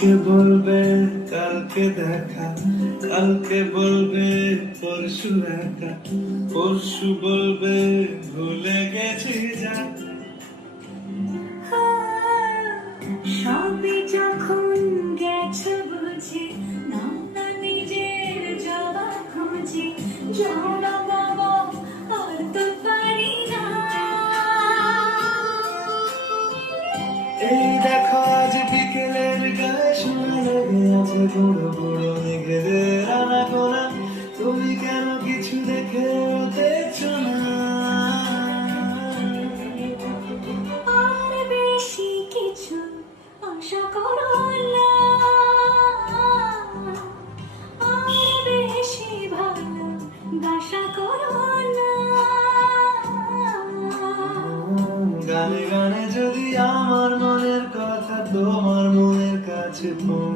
কে বলবে কালকে দেখা, কালকে বলবে পরশু একা, পরশু বলবে ভুলে গেছি যা। সবে যখন গেছে বুঝে নাও না নিজের জবাব খুঁজে, জোড়া বাবা আর তো পারি না। এই দেখো আজ বিকেলের গায়ে শোনা লেগে আছে গুঁড়ো গুঁড়ো মেঘেদের আনাগোনা, তুমি কেন কিছু দেখে দেখছো না? আর বেশি কিছু আশা করো না, আর বেশি ভালো বাসা করো না। গানে গানে যদি আমার মনের কথা তোমার মনের কাছে পৌঁছে